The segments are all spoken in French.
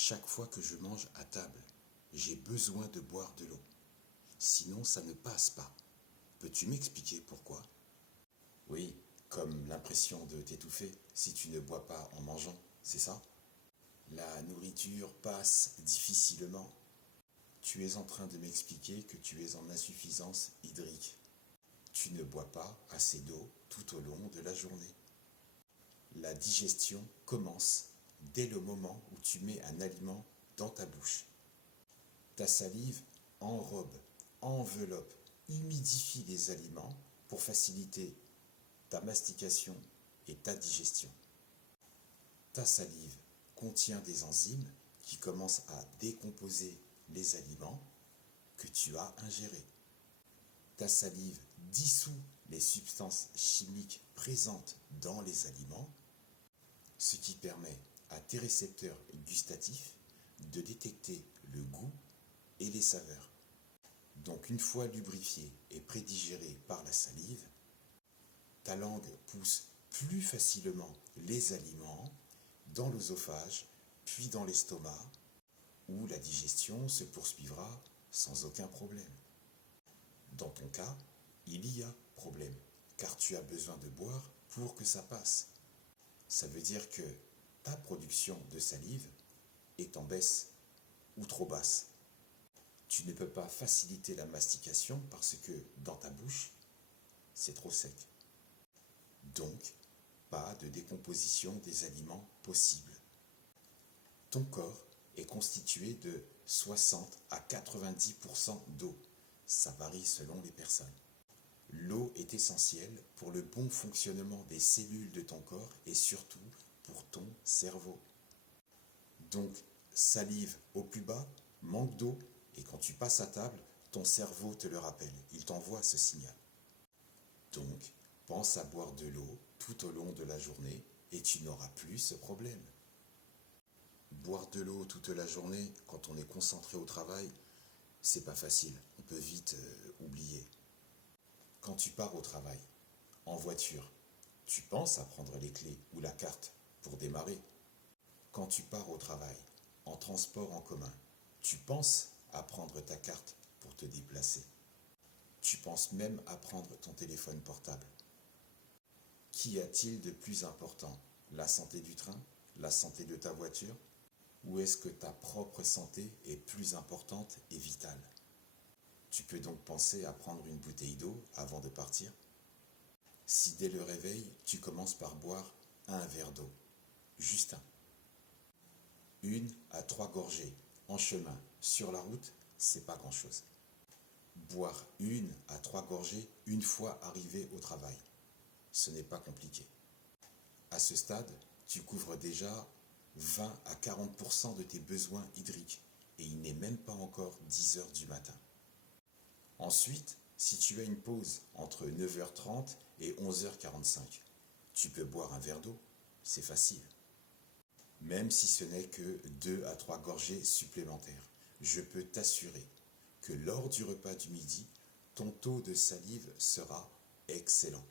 Chaque fois que je mange à table, j'ai besoin de boire de l'eau. Sinon, ça ne passe pas. Peux-tu m'expliquer pourquoi? Oui, comme l'impression de t'étouffer si tu ne bois pas en mangeant, c'est ça? La nourriture passe difficilement. Tu es en train de m'expliquer que tu es en insuffisance hydrique. Tu ne bois pas assez d'eau tout au long de la journée. La digestion commence dès le moment où tu mets un aliment dans ta bouche. Ta salive enrobe, enveloppe, humidifie les aliments pour faciliter ta mastication et ta digestion. Ta salive contient des enzymes qui commencent à décomposer les aliments que tu as ingérés. Ta salive dissout les substances chimiques présentes dans les aliments, ce qui permet à tes récepteurs gustatifs de détecter le goût et les saveurs. Donc une fois lubrifiée et prédigérée par la salive, ta langue pousse plus facilement les aliments dans l'œsophage, puis dans l'estomac, où la digestion se poursuivra sans aucun problème. Dans ton cas, il y a problème, car tu as besoin de boire pour que ça passe. Ça veut dire que ta production de salive est en baisse ou trop basse. Tu ne peux pas faciliter la mastication parce que dans ta bouche, c'est trop sec. Donc, pas de décomposition des aliments possible. Ton corps est constitué de 60 à 90% d'eau. Ça varie selon les personnes. L'eau est essentielle pour le bon fonctionnement des cellules de ton corps et surtout pour ton cerveau. Donc, salive au plus bas, manque d'eau, et quand tu passes à table, ton cerveau te le rappelle, il t'envoie ce signal. Donc, pense à boire de l'eau tout au long de la journée et tu n'auras plus ce problème. Boire de l'eau toute la journée quand on est concentré au travail, c'est pas facile, on peut vite oublier. Quand tu pars au travail, en voiture, tu penses à prendre les clés ou la carte pour démarrer. Quand tu pars au travail, en transport en commun, tu penses à prendre ta carte pour te déplacer. Tu penses même à prendre ton téléphone portable. Qu'y a-t-il de plus important? La santé du train? La santé de ta voiture? Ou est-ce que ta propre santé est plus importante et vitale? Tu peux donc penser à prendre une bouteille d'eau avant de partir. Si dès le réveil, tu commences par boire un verre d'eau, juste un. 1 à 3 gorgées en chemin, sur la route, c'est pas grand-chose. Boire 1 à 3 gorgées une fois arrivé au travail, ce n'est pas compliqué. À ce stade, tu couvres déjà 20 à 40% de tes besoins hydriques et il n'est même pas encore 10 heures du matin. Ensuite, si tu as une pause entre 9h30 et 11h45, tu peux boire un verre d'eau, c'est facile. Même si ce n'est que 2 à 3 gorgées supplémentaires, je peux t'assurer que lors du repas du midi, ton taux de salive sera excellent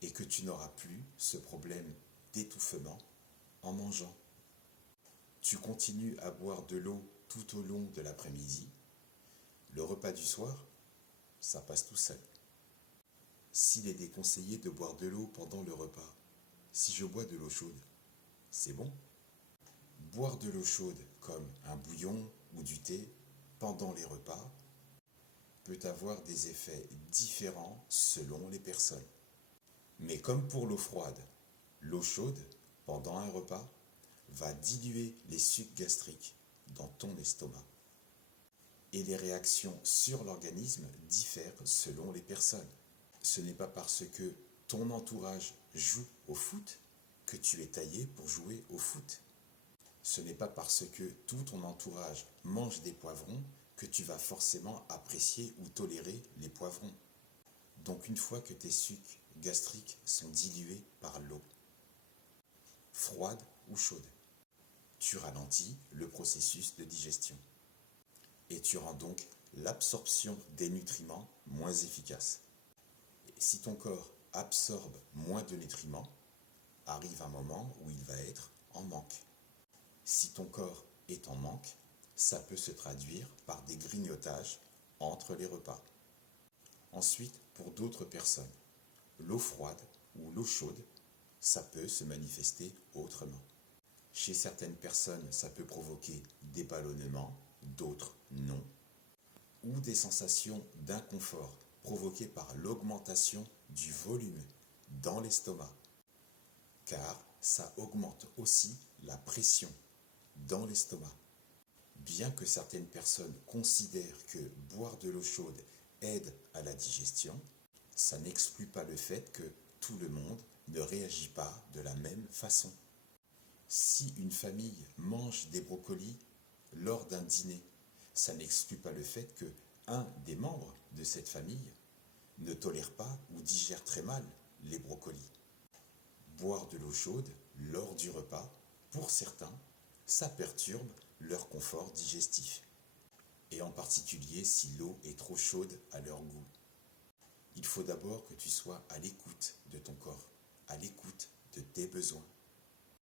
et que tu n'auras plus ce problème d'étouffement en mangeant. Tu continues à boire de l'eau tout au long de l'après-midi. Le repas du soir, ça passe tout seul. S'il est déconseillé de boire de l'eau pendant le repas, si je bois de l'eau chaude, c'est bon? Boire de l'eau chaude comme un bouillon ou du thé pendant les repas peut avoir des effets différents selon les personnes. Mais comme pour l'eau froide, l'eau chaude, pendant un repas, va diluer les sucs gastriques dans ton estomac. Et les réactions sur l'organisme diffèrent selon les personnes. Ce n'est pas parce que ton entourage joue au foot que tu es taillé pour jouer au foot. Ce n'est pas parce que tout ton entourage mange des poivrons que tu vas forcément apprécier ou tolérer les poivrons. Donc une fois que tes sucs gastriques sont dilués par l'eau, froide ou chaude, tu ralentis le processus de digestion et tu rends donc l'absorption des nutriments moins efficace. Et si ton corps absorbe moins de nutriments, arrive un moment où il va être en manque. Si ton corps est en manque, ça peut se traduire par des grignotages entre les repas. Ensuite, pour d'autres personnes, l'eau froide ou l'eau chaude, ça peut se manifester autrement. Chez certaines personnes, ça peut provoquer des ballonnements, d'autres non, ou des sensations d'inconfort provoquées par l'augmentation du volume dans l'estomac, car ça augmente aussi la pression dans l'estomac. Bien que certaines personnes considèrent que boire de l'eau chaude aide à la digestion, ça n'exclut pas le fait que tout le monde ne réagit pas de la même façon. Si une famille mange des brocolis lors d'un dîner, ça n'exclut pas le fait que un des membres de cette famille ne tolère pas ou digère très mal les brocolis. Boire de l'eau chaude lors du repas, pour certains, ça perturbe leur confort digestif, et en particulier si l'eau est trop chaude à leur goût. Il faut d'abord que tu sois à l'écoute de ton corps, à l'écoute de tes besoins.